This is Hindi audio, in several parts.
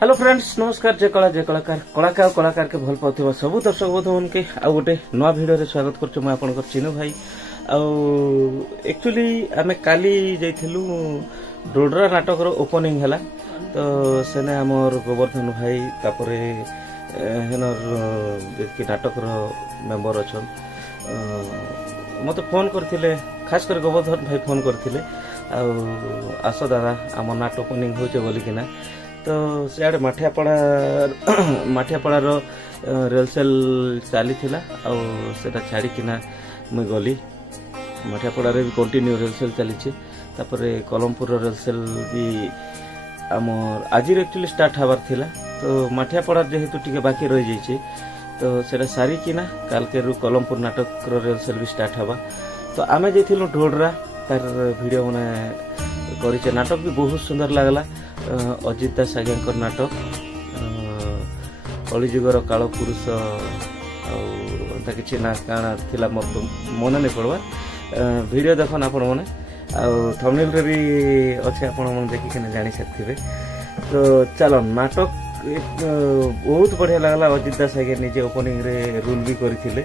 हेलो फ्रेंड्स नमस्कार जय कलाकार कलाकार के भल पाउथिबा सब दर्शक बंधु के आउ गोटे नुआ भिडियो रे स्वागत करछु मैं आपन चिन्नु भाई एक्चुअली आमे काली जाइथिलु डोडरा नाटक रो ओपनिंग हला तो सेने हमर गोवर्धन भाई तापरे हेनर के नाटक रो मेंबर अछन मते फोन करथिले खास कर गोवर्धन भाई फोन करथिले आसो दादा आम नाटक ओपनिंग होचे बोली किना तो सियाड़े माठियापड़ा रिहर्सल चली सेटा छाड़ी किना मुई गली माठियापड़ा भी कंटिन्यू रिहर्सल चली कलमपुर रिहर्सल भी आम आज एक्चुअली स्टार्ट हबार थिला तो माठियापड़ा जेहेतु टिके बाकी रही जाइए तो सेटा सारी किना कालके कलमपुर नाटक रिहर्सल भी स्टार्ट हवा तो आमे जाइथिलु ढोडरा तार वीडियो माने करिचे नाटक भी बहुत सुंदर लागला अजित दास आज्ञा नाटक कलिजुगर काल पुरुष कि ना काना थिला मन नहीं पड़वा वीडियो देखन आपण मैंने थंबनेल रे भी अच्छे आपण मैंने देखिए जानी सकते तो चलो नाटक बहुत बढ़िया लगला अजित दास आज्ञा निजे ओपनिंग रे रूल भी करथिले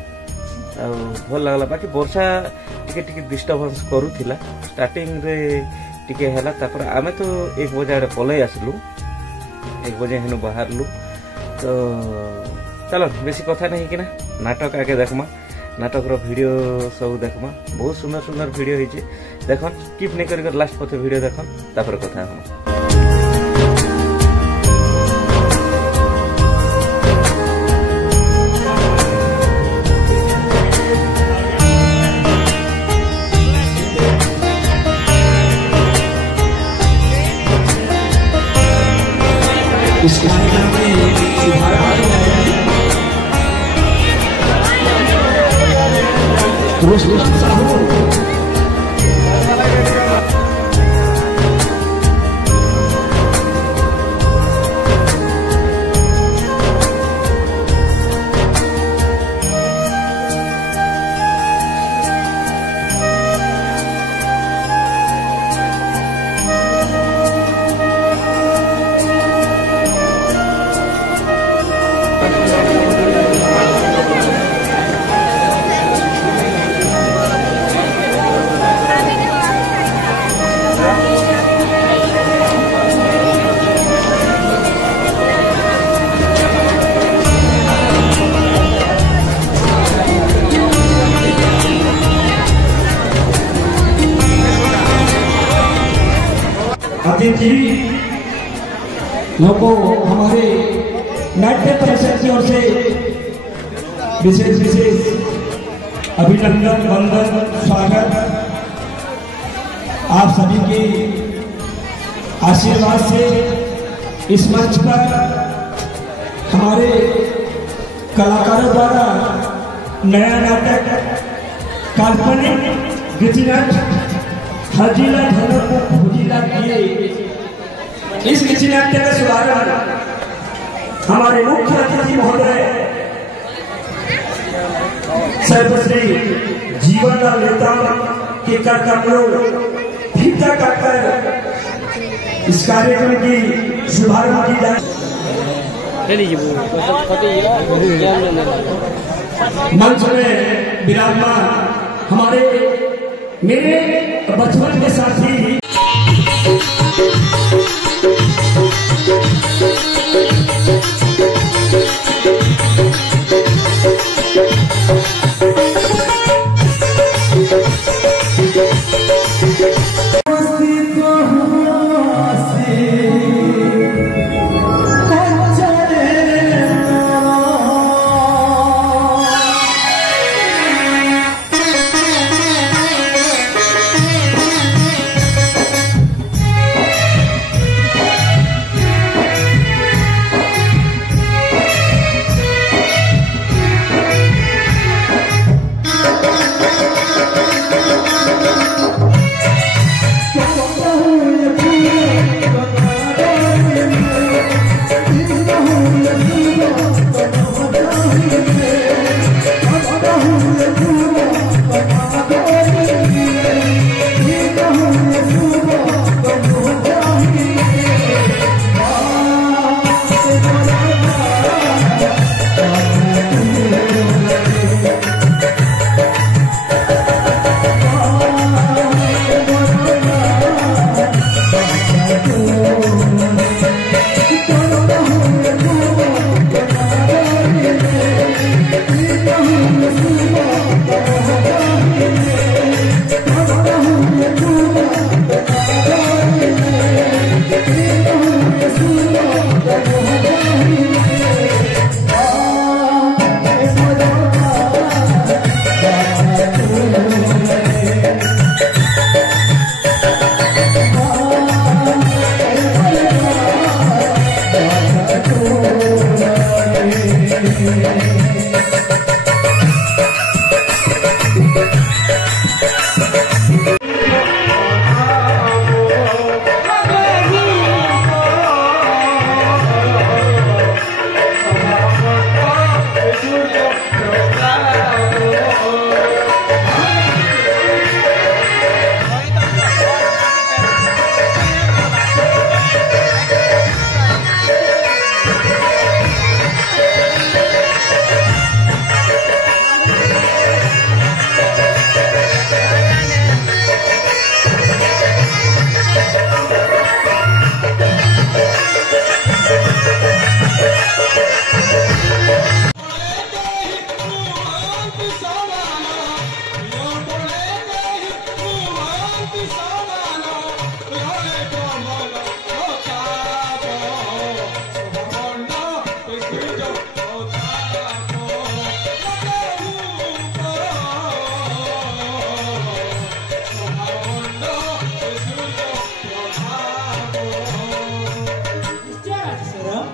भल लगला बाकी वर्षा टिके डिस्टर्बेंस करूथिला स्टार्टिंग रे टिके हैला तापर आमे तो 1 बजे आड़े पलई आसलु 1 बजे हेनु बाहरलु तो चलो बेसी कथा नहीं कि ना नाटक आगे देखमा नाटक रो वीडियो सब देखमा बहुत सुंदर सुंदर वीडियो होइचे देखन स्किप नहीं कर लास्ट पथे वीडियो देखन तापर कथा हम इस कार्यक्रम में शुभारंभ अतिथि लोगों हमारे नाट्य परिषद की ओर से विशेष अभिनंदन वंदन स्वागत आप सभी के आशीर्वाद से इस मंच पर हमारे कलाकारों द्वारा नया नाटक काल्पनिक गीतिनाट्य हजीला धनक को भुजीला किए इस गीतिनाट्य का शुभारंभ हमारे मुख्य अतिथि महोदय सर्वश्री जीवनलाल नेता के कर कमलों फीता काटकर इस कार्यक्रम की शुभारंभ की जाए मंच में विराजमान हमारे मेरे बचपन के साथी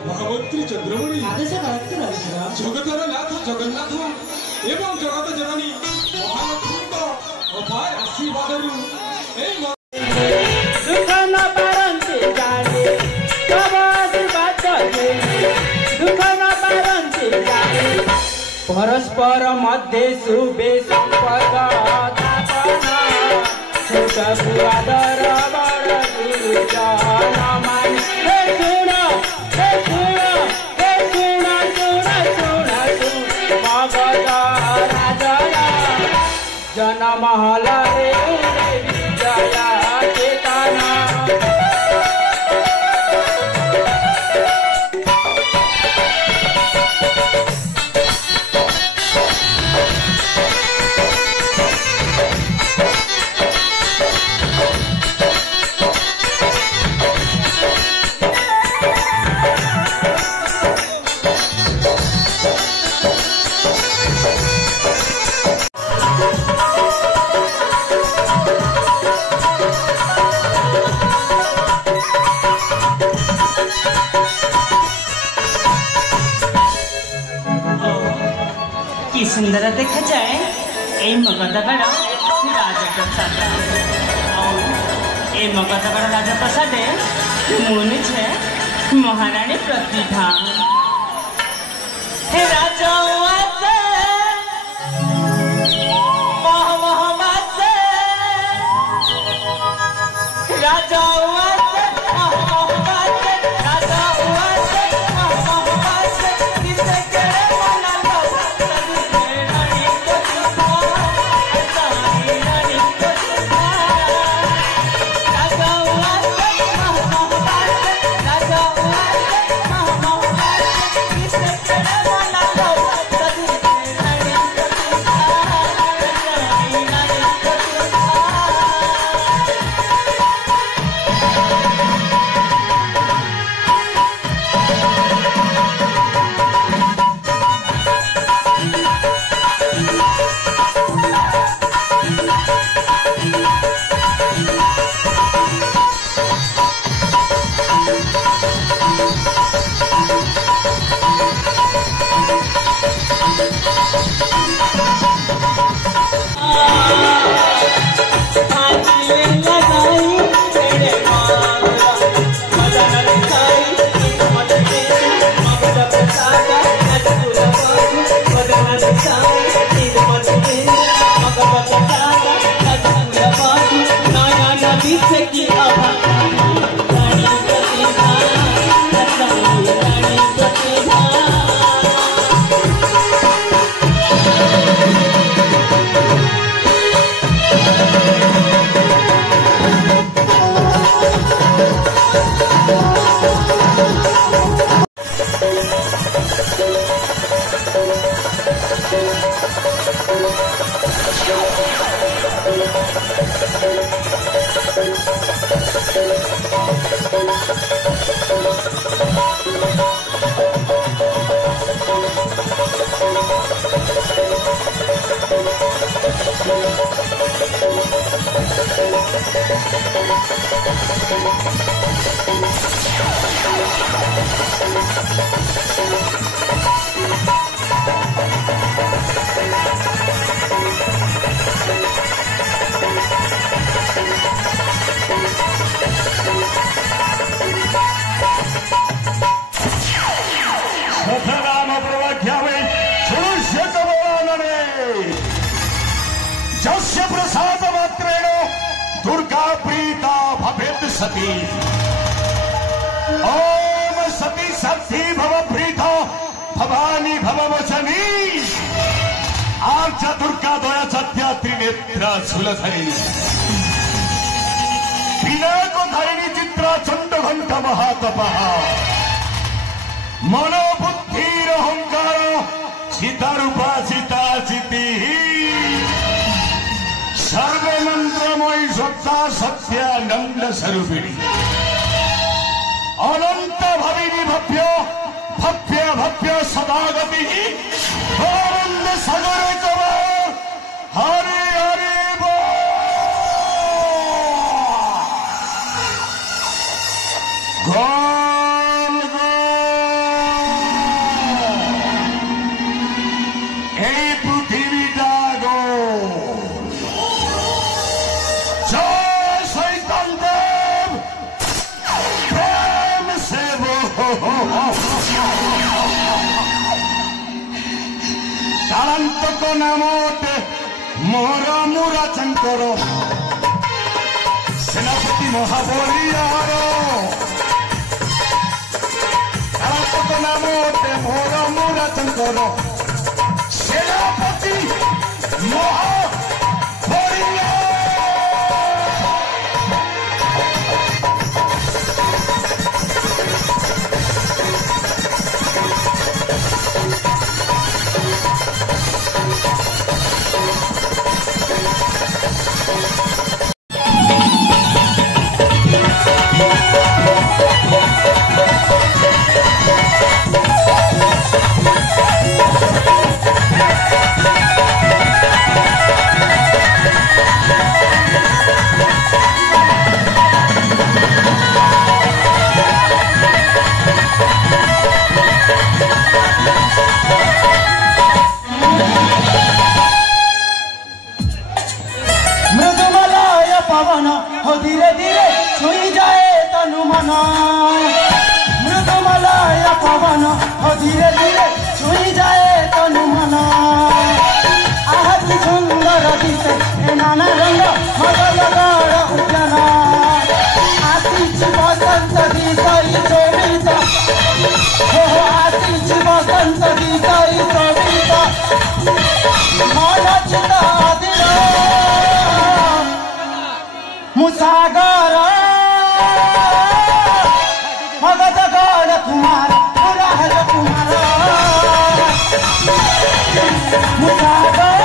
মহামন্ত্রী চন্দ্রমণি আদেশ কালেক্টর রাজেশ্বর জগতর নাথ জগন্নাথ এবং জগত জননী মহালক্ষ্মীଙ୍କ অপার আশীর্বাদରୁ এই দুঃখ ন পারন্তি জানি তব আশীর্বাদ দুঃখ ন পারন্তি জানি পরস্পর মধ্যে শুভে সম্পর্ক স্থাপনা সুখ আদর বড় গুরুজন মানি হে শুণ হে শুণ হে শুণ শুণ শুণ শুণ মগধ রাজর জনমহলরে বিজয় চেতনা কি সুন্দর দেখা যায় এই মগধগড় রাজপ্রসাদ এই মগধগড় রাজপ্রসাদে মনেছে মহারানী প্রতিভা হে রাজা রাজা जस्य प्रसाद मात्रेण दुर्गा प्रीता भवेत् सती ओम सती सती भव प्रीता भवानी भव वचनी आर्चा दुर्गा दया सत्या त्रिनेत्रा शूलधरिणी विनायक धारिणी चित्रा चंड घंटा महातपः मनोबुद्धिर अहंकार सीता रूपा सीता चिति सर्वे मंत्रमयी सत्ता सत्यानंद स्वरूपिणी अनंत भविनी भव्य भव्य भव्य सदागति आनंद सागर कवर हरे हरे गोल गोल ତାଳନ୍ତକ ନାମ ଅଟେ ମୋର ମୁରାଚଙ୍କର ସେନାପତି ମହାବଳିୟାର ତାଳନ୍ତକ ନାମ ଅଟେ ମୋର ମୁରାଚଙ୍କର ସେନାପତି ମହାବଳିୟା हो धीरे धीरे छुई जाए तनु मन मृदुमलय पवन हो धीरे धीरे छुई जाए तनु मन आहति सुंदर दिशे नाना रंग मगलगड़ उद्यान आतिच बसंत दिशई शोभित हो आतिच बसंत दिशई शोभित मन चित आदिर मुसागर भगत गण कुमार राज कुमार मुसागर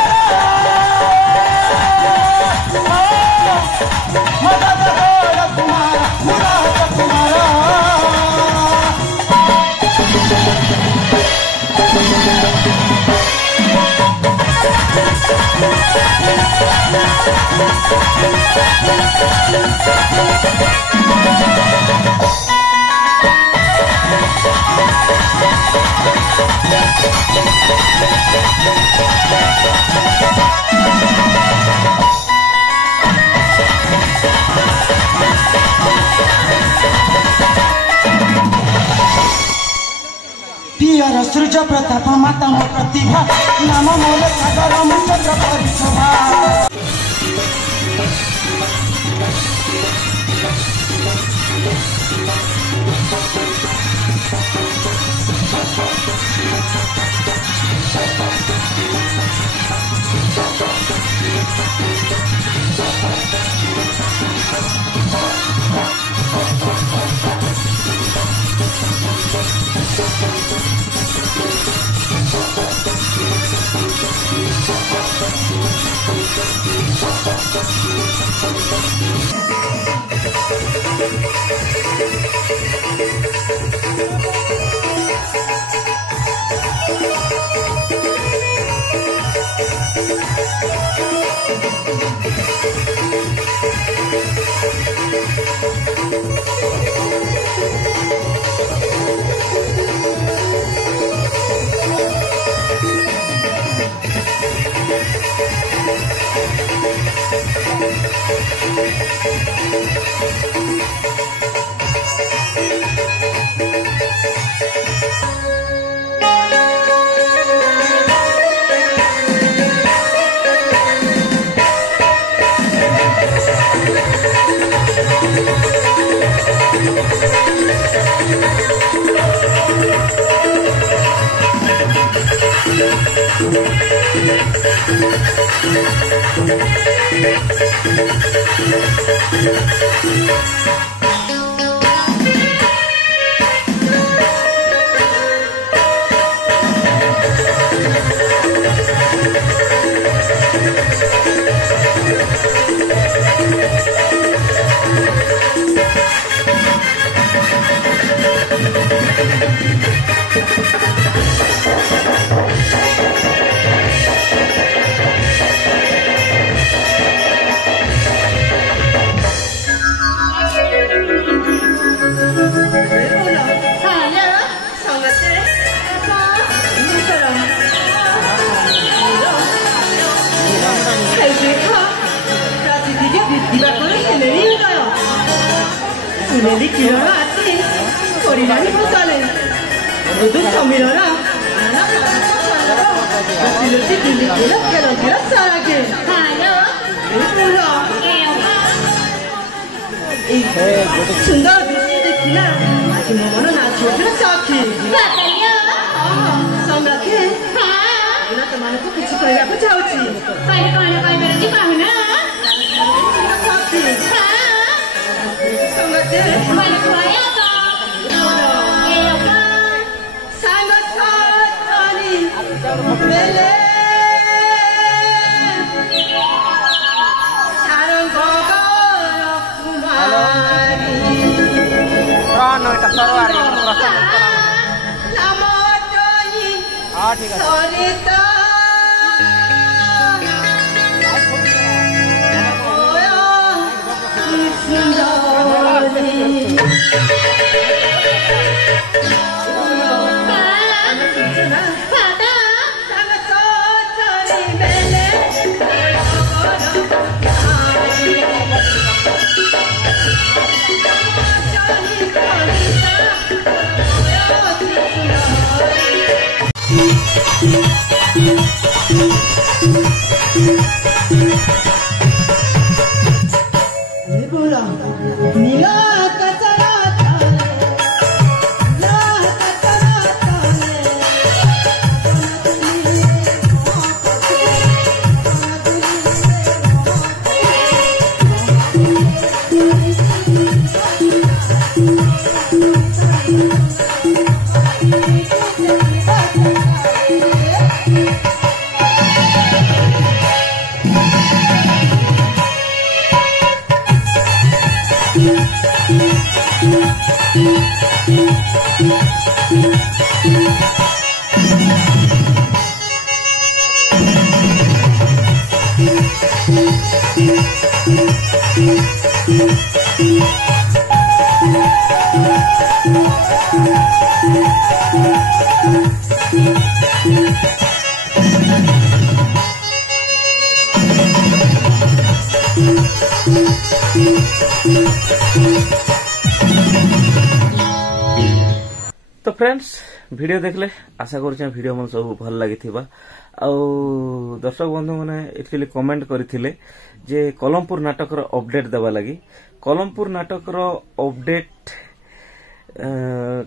भगत गण कुमार राज कुमार पियर सूर्य प्रताप माता मो प्रतिभा नाम मोर सागर मुचंद्र परिशोभा 내리 길어라 아침 परिणामी बसाले मृदु समीरना लुची दिल्ली के सारा के सुंदर दृश्य देखिला कि मन नाच साक्षी सम्राटे तुमको किसी कहना चाहूची तो फ्रेंड्स वीडियो देखले आशा करूँ वीडियो मन सब भल लगी दर्शक बंधु मैंने एक्चुअली कमेंट करथिले जे कलमपुर नाटक रो अपडेट देवा लगी कलमपुर नाटक रो अपडेट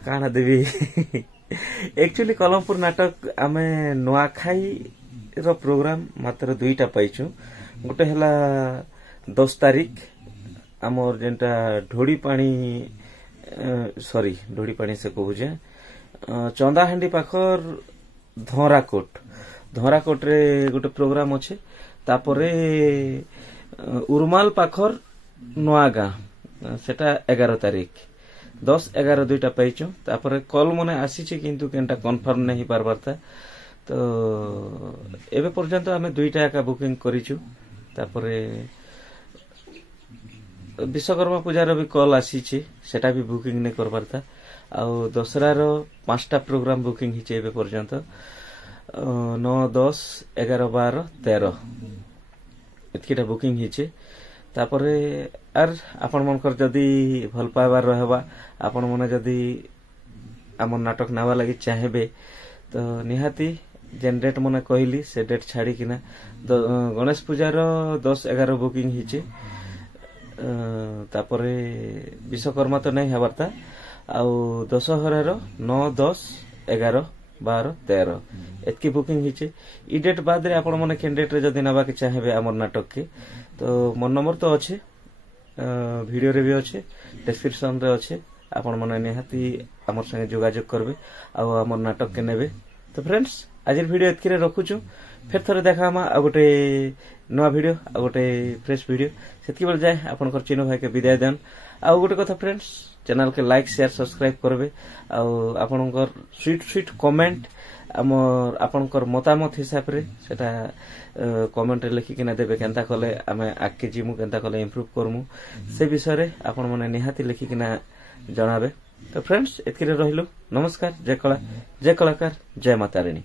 काना देवी एक्चुअली कलमपुर नाटक आमे नुआखाई रो प्रोग्राम मात्र दुईटा पाइछु गोटे हला 10 तारीख आमर जेंटा ढोड़ी पानी से कहूजे चंदाहांडी पाखर धराकोट रे गोटे प्रोग्राम अच्छे तापरे उर्माल पाखर नुआगा सेटा 11 तारीख 10-11 दुईटा पाइछु तापरे कल मने आसीछि किंतु केनटा कन्फर्म नहीं पारबार था तो एबे पर्यंत आमे दुईटा का बुकिंग करिछु तापरे विश्वकर्मा पूजार भी कल आसीछि सेटा भी बुकिंग नहीं करबार था आ दशरा रो 5टा प्रोग्राम बुकिंग हिचे एबे पर्यंत 9, 10, 11, 12, 13 एतकीटा बुकिंग हिचे तापरे आर आपण मनकर जदी भल पाइबार रहबा आपण मने जदी हमर नाटक नावा लागि चाहेबे तो निहाती जेन डेट मने कहली से डेट छाड़ी किना गणेश पूजार 10-11 बुकिंग हिचे तापरे विश्वकर्मा तो नहीं हबारता आउ दशहरा 9, 10, 11, 12, 13 एतकी बुकिंग हिचे ई डेट बाद रे आपण मने केन डेट रे जदी नबा के चाहेबे हमर नाटक के तो मोर नंबर तो अच्छे वीडियो रे भी अच्छे डिस्क्रिप्शन रे अच्छे आपण मने निहाती हमर संगे जोगाजोग करबे आ हमर नाटक के नेबे तो फ्रेंड्स आज वीडियो एतकी रे रखुछु फिर थोड़े देखा आ गोटे नुआ वीडियो आ गोटे फ्रेश वीडियो सेतकी बेल जाए आपनकर चिन्ह भाई के विदाय देन आ गोटे कथा फ्रेंड्स चैनल के लाइक शेयर सब्सक्राइब करबे आ आपनकर स्वीट कमेंट आमर आपनकर मतामत हिसाब रे सेटा कमेंट रे लिखि किना देबे केनता कले आमे आके जिमु केनता कले इंप्रूव करमु से विषय रे आपन मने निहाती लिखि किना जणाबे तो फ्रेंड्स एतकी रे रहिलो नमस्कार जय कला जय कलाकार जय माता रानी।